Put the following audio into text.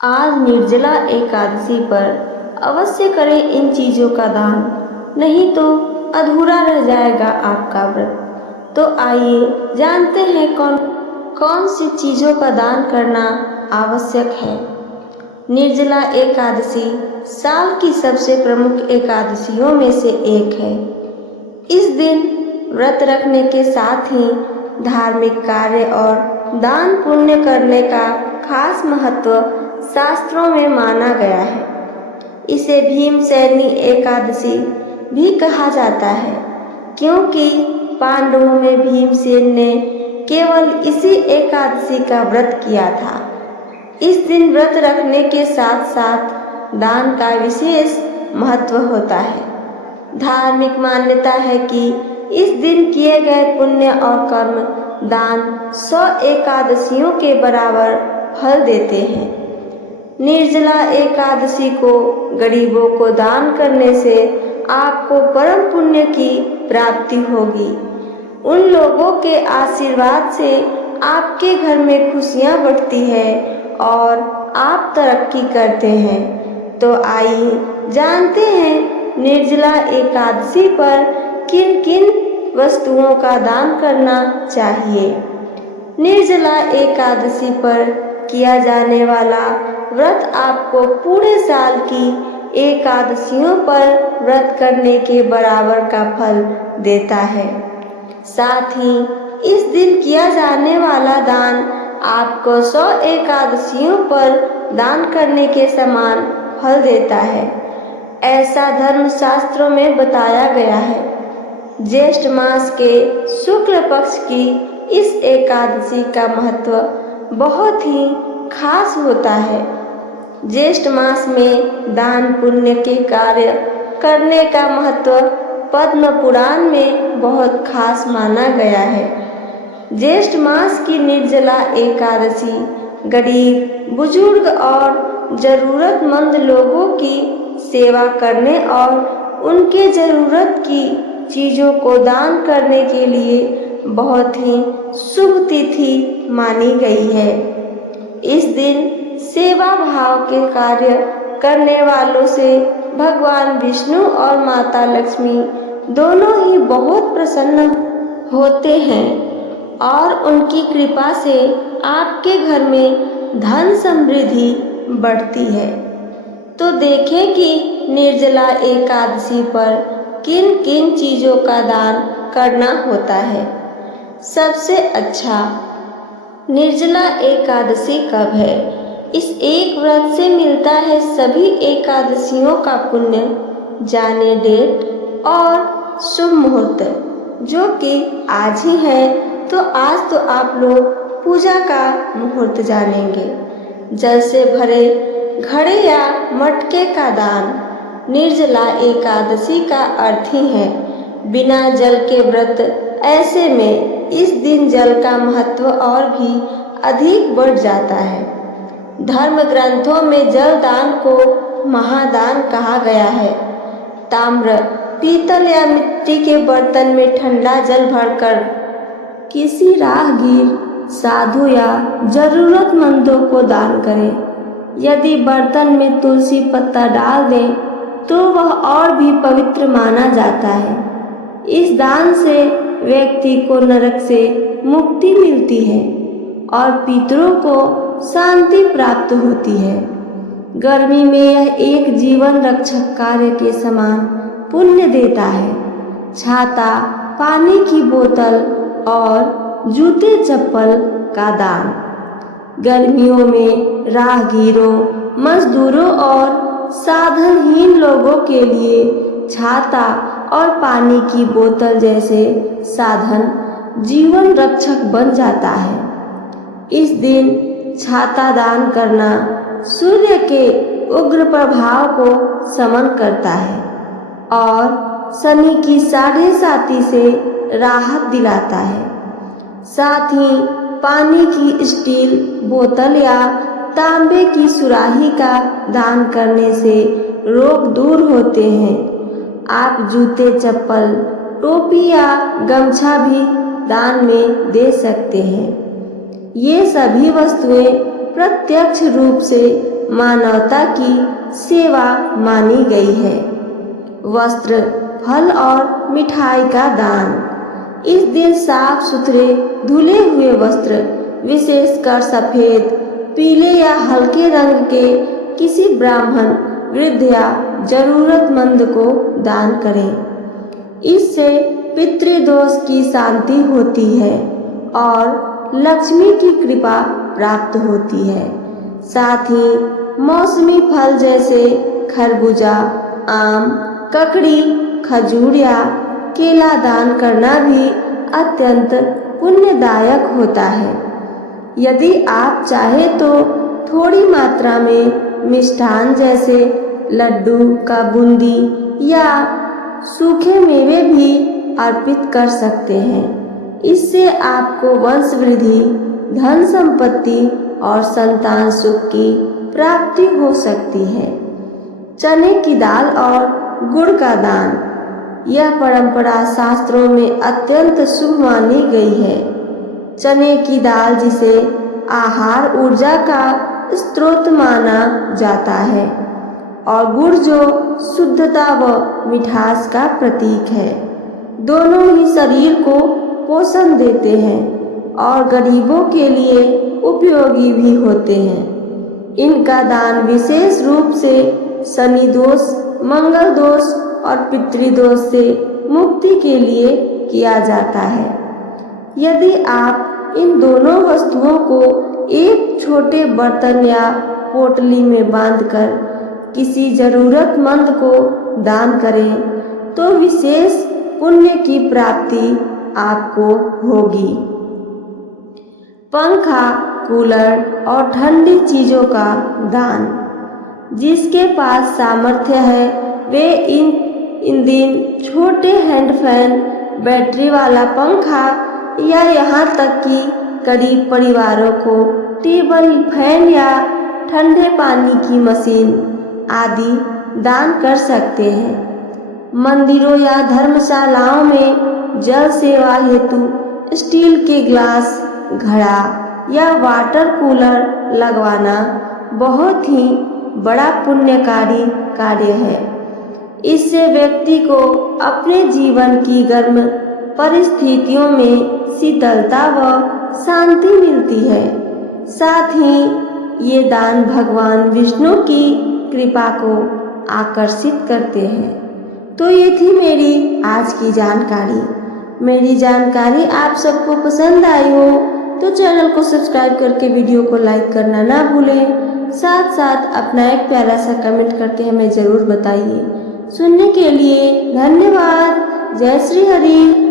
आज निर्जला एकादशी पर अवश्य करें इन चीज़ों का दान, नहीं तो अधूरा रह जाएगा आपका व्रत। तो आइए जानते हैं कौन कौन सी चीज़ों का दान करना आवश्यक है। निर्जला एकादशी साल की सबसे प्रमुख एकादशियों में से एक है। इस दिन व्रत रखने के साथ ही धार्मिक कार्य और दान पुण्य करने का खास महत्व शास्त्रों में माना गया है। इसे भीमसेनी एकादशी भी कहा जाता है, क्योंकि पांडवों में भीमसेन ने केवल इसी एकादशी का व्रत किया था। इस दिन व्रत रखने के साथ साथ दान का विशेष महत्व होता है। धार्मिक मान्यता है कि इस दिन किए गए पुण्य और कर्म दान 100 एकादशियों के बराबर फल देते हैं। निर्जला एकादशी को गरीबों को दान करने से आपको परम पुण्य की प्राप्ति होगी। उन लोगों के आशीर्वाद से आपके घर में खुशियां बढ़ती है और आप तरक्की करते हैं। तो आइए जानते हैं निर्जला एकादशी पर किन किन वस्तुओं का दान करना चाहिए। निर्जला एकादशी पर किया जाने वाला व्रत आपको पूरे साल की एकादशियों पर व्रत करने के बराबर का फल देता है। साथ ही इस दिन किया जाने वाला दान आपको 100 एकादशियों पर दान करने के समान फल देता है। ऐसा धर्मशास्त्रों में बताया गया है। ज्येष्ठ मास के शुक्ल पक्ष की इस एकादशी का महत्व बहुत ही खास होता है। ज्येष्ठ मास में दान पुण्य के कार्य करने का महत्व पद्म पुराण में बहुत खास माना गया है। ज्येष्ठ मास की निर्जला एकादशी गरीब, बुजुर्ग और जरूरतमंद लोगों की सेवा करने और उनके जरूरत की चीज़ों को दान करने के लिए बहुत ही शुभ तिथि मानी गई है। इस दिन सेवा भाव के कार्य करने वालों से भगवान विष्णु और माता लक्ष्मी दोनों ही बहुत प्रसन्न होते हैं और उनकी कृपा से आपके घर में धन समृद्धि बढ़ती है। तो देखें कि निर्जला एकादशी पर किन किन चीज़ों का दान करना होता है। सबसे अच्छा, निर्जला एकादशी कब है? इस एक व्रत से मिलता है सभी एकादशियों का पुण्य। जाने डेट और शुभ मुहूर्त, जो कि आज ही है। तो आज तो आप लोग पूजा का मुहूर्त जानेंगे। जल से भरे घड़े या मटके का दान निर्जला एकादशी का अर्थ ही है। बिना जल के व्रत, ऐसे में इस दिन जल का महत्व और भी अधिक बढ़ जाता है। धर्म ग्रंथों में जल दान को महादान कहा गया है। ताम्र, पीतल या मिट्टी के बर्तन में ठंडा जल भरकर किसी राहगीर, साधु या जरूरतमंदों को दान करें। यदि बर्तन में तुलसी पत्ता डाल दें तो वह और भी पवित्र माना जाता है। इस दान से व्यक्ति को नरक से मुक्ति मिलती है और पितरों को शांति प्राप्त होती है। गर्मी में यह एक जीवन रक्षक कार्य के समान पुण्य देता है। छाता, पानी की बोतल और जूते चप्पल का दान गर्मियों में राहगीरों, मजदूरों और साधनहीन लोगों के लिए छाता और पानी की बोतल जैसे साधन जीवन रक्षक बन जाता है। इस दिन छाता दान करना सूर्य के उग्र प्रभाव को शमन करता है और शनि की साढ़ेसाती से राहत दिलाता है। साथ ही पानी की स्टील बोतल या तांबे की सुराही का दान करने से रोग दूर होते हैं। आप जूते, चप्पल, टोपी या गमछा भी दान में दे सकते हैं। ये सभी वस्तुएं प्रत्यक्ष रूप से मानवता की सेवा मानी गई है। वस्त्र, फल और मिठाई का दान। इस दिन साफ सुथरे धुले हुए वस्त्र, विशेषकर सफेद, पीले या हल्के रंग के किसी ब्राह्मण, वृद्ध या जरूरतमंद को दान करें। इससे पितृदोष की शांति होती है और लक्ष्मी की कृपा प्राप्त होती है। साथ ही मौसमी फल जैसे खरबूजा, आम, ककड़ी, खजूर या केला दान करना भी अत्यंत पुण्यदायक होता है। यदि आप चाहें तो थोड़ी मात्रा में मिष्ठान जैसे लड्डू का बूंदी या सूखे मेवे भी अर्पित कर सकते हैं। इससे आपको वंश वृद्धि, धन संपत्ति और संतान सुख की प्राप्ति हो सकती है। चने की दाल और गुड़ का दान। यह परंपरा शास्त्रों में अत्यंत शुभ मानी गई है। चने की दाल, जिसे आहार ऊर्जा का स्रोत माना जाता है, और गुड़ जो शुद्धता व मिठास का प्रतीक है, दोनों ही शरीर को पोषण देते हैं और गरीबों के लिए उपयोगी भी होते हैं। इनका दान विशेष रूप से शनि दोष, मंगल दोष और पितृदोष से मुक्ति के लिए किया जाता है। यदि आप इन दोनों वस्तुओं को एक छोटे बर्तन या पोटली में बांधकर किसी जरूरतमंद को दान करें तो विशेष पुण्य की प्राप्ति आपको होगी। पंखा, कूलर और ठंडी चीजों का दान। जिसके पास सामर्थ्य है वे इन दिन छोटे हैंड फैन, बैटरी वाला पंखा या यहाँ तक कि गरीब परिवारों को टेबल फैन या ठंडे पानी की मशीन आदि दान कर सकते हैं। मंदिरों या धर्मशालाओं में जल सेवा हेतु स्टील के ग्लास, घड़ा या वाटर कूलर लगवाना बहुत ही बड़ा पुण्यकारी कार्य है। इससे व्यक्ति को अपने जीवन की गर्म परिस्थितियों में शीतलता व शांति मिलती है। साथ ही ये दान भगवान विष्णु की कृपा को आकर्षित करते हैं। तो ये थी मेरी आज की जानकारी। मेरी जानकारी आप सबको पसंद आई हो तो चैनल को सब्सक्राइब करके वीडियो को लाइक करना ना भूलें। साथ साथ अपना एक प्यारा सा कमेंट करके हमें ज़रूर बताइए। सुनने के लिए धन्यवाद। जय श्री हरि।